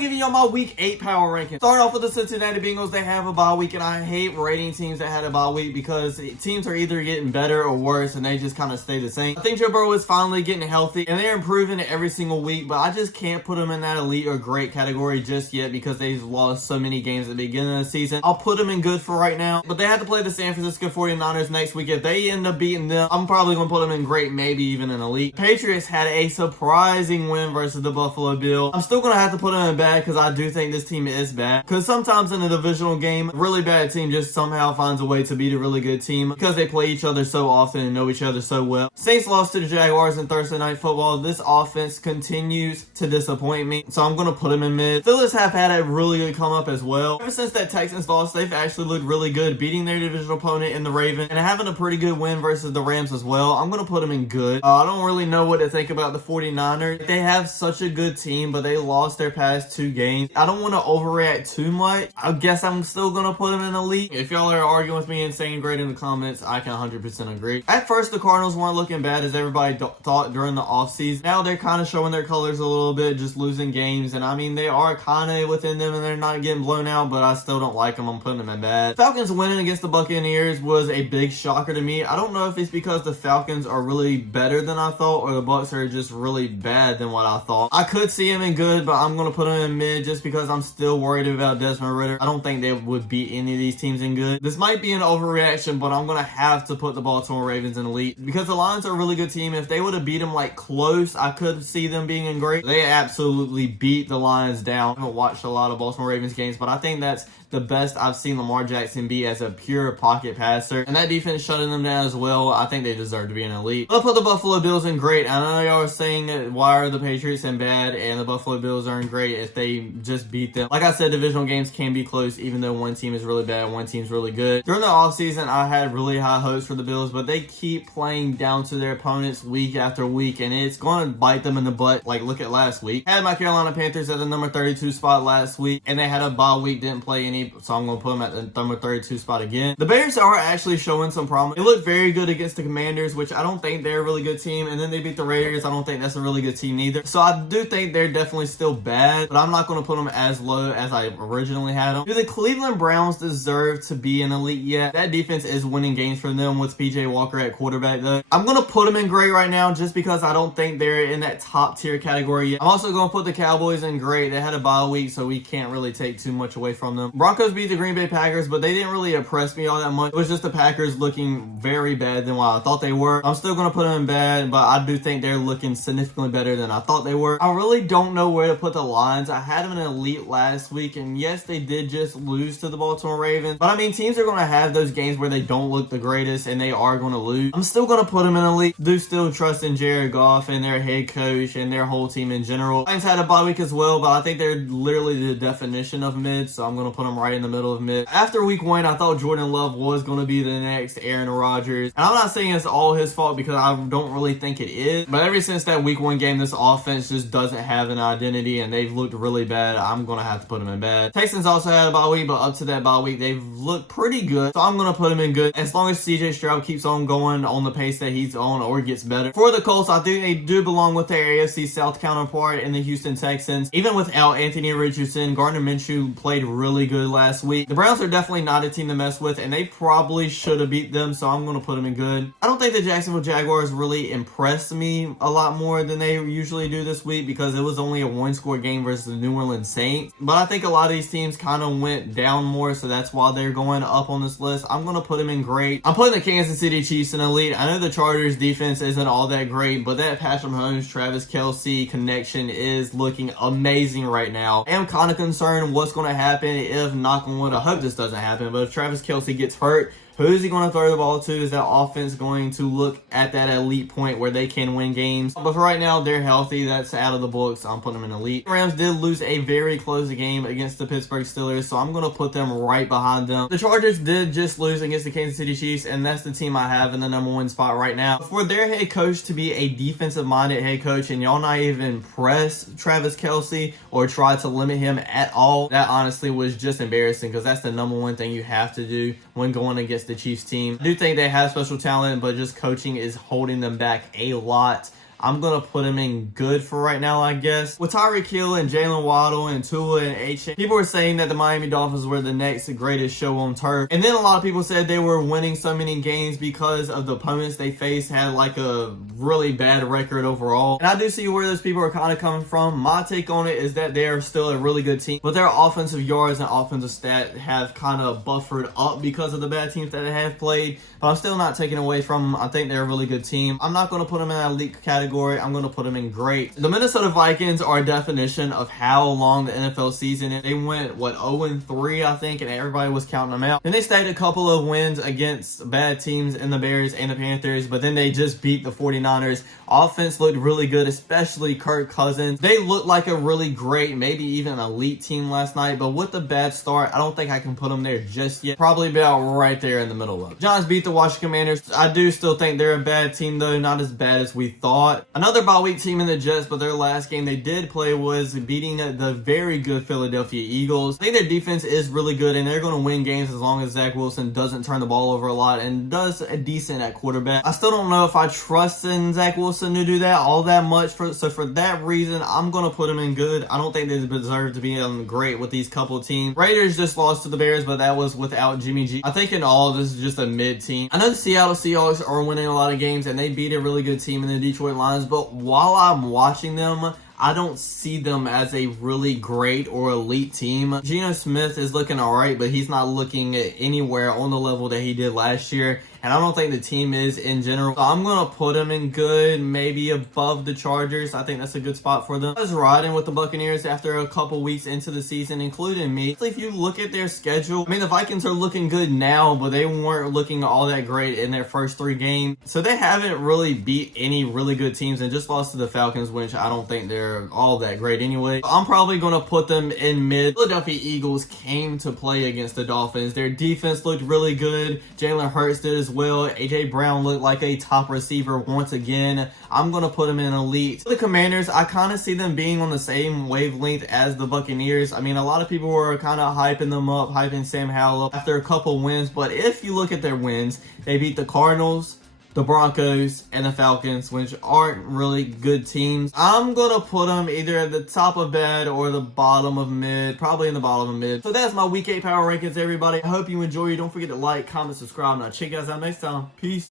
I'm giving y'all my week 8 power ranking. Starting off with the Cincinnati Bengals, they have a bye week, and I hate rating teams that had a bye week because teams are either getting better or worse, and they just kind of stay the same. I think Joe Burrow is finally getting healthy, and they're improving it every single week, but I just can't put them in that elite or great category just yet because they've lost so many games at the beginning of the season. I'll put them in good for right now, but they have to play the San Francisco 49ers next week. If they end up beating them, I'm probably going to put them in great, maybe even an elite. Patriots had a surprising win versus the Buffalo Bills. I'm still going to have to put them in bad because I do think this team is bad. Because sometimes in a divisional game, a really bad team just somehow finds a way to beat a really good team because they play each other so often and know each other so well. Saints lost to the Jaguars in Thursday Night Football. This offense continues to disappoint me, so I'm going to put them in mid. Steelers have had a really good come up as well. Ever since that Texans loss, they've actually looked really good, beating their divisional opponent in the Ravens and having a pretty good win versus the Rams as well. I'm going to put them in good. I don't really know what to think about the 49ers. They have such a good team, but they lost their past 2 games. I don't want to overreact too much. I guess I'm still going to put them in elite. If y'all are arguing with me and saying great in the comments, I can 100% agree. At first, the Cardinals weren't looking bad as everybody thought during the offseason. Now they're kind of showing their colors a little bit, just losing games. And I mean, they are kind of within them and they're not getting blown out, but I still don't like them. I'm putting them in bad. Falcons winning against the Buccaneers was a big shocker to me. I don't know if it's because the Falcons are really better than I thought or the Bucs are just really bad than what I thought. I could see them in good, but I'm going to put them in mid just because I'm still worried about Desmond Ridder. I don't think they would beat any of these teams in good. This might be an overreaction, but I'm going to have to put the Baltimore Ravens in elite because the Lions are a really good team. If they would have beat them like close, I could see them being in great. They absolutely beat the Lions down. I haven't watched a lot of Baltimore Ravens games, but I think that's the best I've seen Lamar Jackson be as a pure pocket passer. And that defense shutting them down as well. I think they deserve to be an elite. I'll put the Buffalo Bills in great. I know y'all are saying why are the Patriots in bad and the Buffalo Bills are in great if they just beat them. Like I said, divisional games can be close even though one team is really bad, one team's really good. During the offseason, I had really high hopes for the Bills, but they keep playing down to their opponents week after week, and it's going to bite them in the butt. Like, look at last week. I had my Carolina Panthers at the number 32 spot last week, and they had a bye week, didn't play any, so I'm going to put them at the number 32 spot again. The Bears are actually showing some promise. They look very good against the Commanders, which I don't think they're a really good team, and then they beat the Raiders. I don't think that's a really good team either. So I do think they're definitely still bad, but I'm not going to put them as low as I originally had them. Do the Cleveland Browns deserve to be an elite yet? That defense is winning games for them with PJ Walker at quarterback though. I'm going to put them in great right now just because I don't think they're in that top tier category yet. I'm also going to put the Cowboys in great. They had a bye week, so we can't really take too much away from them. Broncos beat the Green Bay Packers, but they didn't really impress me all that much. It was just the Packers looking very bad than what I thought they were. I'm still going to put them in bad, but I do think they're looking significantly better than I thought they were. I really don't know where to put the Lions. I had them in an elite last week, and yes, they did just lose to the Baltimore Ravens, but I mean, teams are going to have those games where they don't look the greatest and they are going to lose. I'm still going to put them in elite. Do still trust in Jared Goff and their head coach and their whole team in general. Lions had a bye week as well, but I think they're literally the definition of mid, so I'm going to put them right in the middle of mid. After week 1, I thought Jordan Love was going to be the next Aaron Rodgers, and I'm not saying it's all his fault because I don't really think it is, but ever since that week 1 game, this offense just doesn't have an identity and they've looked really bad. I'm going to have to put them in bad. Texans also had a bye week, but up to that bye week, they've looked pretty good, so I'm going to put them in good as long as CJ Stroud keeps on going on the pace that he's on or gets better. For the Colts, I think they do belong with their AFC South counterpart in the Houston Texans. Even without Anthony Richardson, Gardner Minshew played really good last week. The Browns are definitely not a team to mess with, and they probably should have beat them, so I'm going to put them in good. I don't think the Jacksonville Jaguars really impressed me a lot more than they usually do this week because it was only a 1-score game versus the New Orleans Saints, but I think a lot of these teams kind of went down more, so that's why they're going up on this list. I'm going to put them in great. I'm putting the Kansas City Chiefs in elite. I know the Chargers defense isn't all that great, but that Patrick Mahomes, Travis Kelce connection is looking amazing right now. I am kind of concerned what's going to happen if, knock on wood, I hope this doesn't happen, but if Travis Kelce gets hurt, who's he going to throw the ball to? Is that offense going to look at that elite point where they can win games? But for right now, they're healthy. That's out of the books. I'm putting them in elite. The Rams did lose a very close game against the Pittsburgh Steelers, so I'm going to put them right behind them. The Chargers did just lose against the Kansas City Chiefs, and that's the team I have in the number 1 spot right now. For their head coach to be a defensive-minded head coach and y'all not even press Travis Kelce or try to limit him at all, that honestly was just embarrassing because that's the number 1 thing you have to do when going against the Chiefs team. I do think they have special talent, but just coaching is holding them back a lot. I'm gonna put him in good for right now, I guess. With Tyreek Hill and Jalen Waddle and Tua and H, people were saying that the Miami Dolphins were the next greatest show on turf. And then a lot of people said they were winning so many games because of the opponents they faced had like a really bad record overall. And I do see where those people are kind of coming from. My take on it is that they are still a really good team, but their offensive yards and offensive stat have kind of buffered up because of the bad teams that they have played. But I'm still not taking away from them. I think they're a really good team. I'm not going to put them in that elite category. I'm going to put them in great. The Minnesota Vikings are a definition of how long the NFL season is. They went, 0-3, I think, and everybody was counting them out. Then they stayed a couple of wins against bad teams in the Bears and the Panthers, but then they just beat the 49ers. Offense looked really good, especially Kirk Cousins. They looked like a really great, maybe even elite team last night, but with the bad start, I don't think I can put them there just yet. Probably about right there in the middle of it. Giants beat the Washington Commanders. I do still think they're a bad team, though, not as bad as we thought. Another bye week team in the Jets, but their last game they did play was beating the very good Philadelphia Eagles. I think their defense is really good, and they're going to win games as long as Zach Wilson doesn't turn the ball over a lot and does a decent at quarterback. I still don't know if I trust in Zach Wilson to do that all that much. So for that reason, I'm going to put him in good. I don't think they deserve to be great with these couple teams. Raiders just lost to the Bears, but that was without Jimmy G. I think in all, this is just a mid team. I know the Seattle Seahawks are winning a lot of games, and they beat a really good team in the Detroit Lions, but while I'm watching them, I don't see them as a really great or elite team. Geno Smith is looking alright, but he's not looking anywhere on the level that he did last year. And I don't think the team is in general. So I'm going to put them in good, maybe above the Chargers. I think that's a good spot for them. I was riding with the Buccaneers after a couple weeks into the season, including me. If you look at their schedule, I mean, the Vikings are looking good now, but they weren't looking all that great in their first 3 games. So they haven't really beat any really good teams and just lost to the Falcons, which I don't think they're all that great anyway. I'm probably going to put them in mid. Philadelphia Eagles came to play against the Dolphins. Their defense looked really good. Jalen Hurts did as well. AJ Brown looked like a top receiver once again. I'm going to put him in elite. The Commanders, I kind of see them being on the same wavelength as the Buccaneers. I mean, a lot of people were kind of hyping them up, hyping Sam Howell up after a couple wins. But if you look at their wins, they beat the Cardinals, the Broncos, and the Falcons, which aren't really good teams. I'm going to put them either at the top of bad or the bottom of mid, probably in the bottom of mid. So that's my Week 8 Power Rankings, everybody. I hope you enjoy it. Don't forget to like, comment, subscribe, and I'll check you guys out next time. Peace.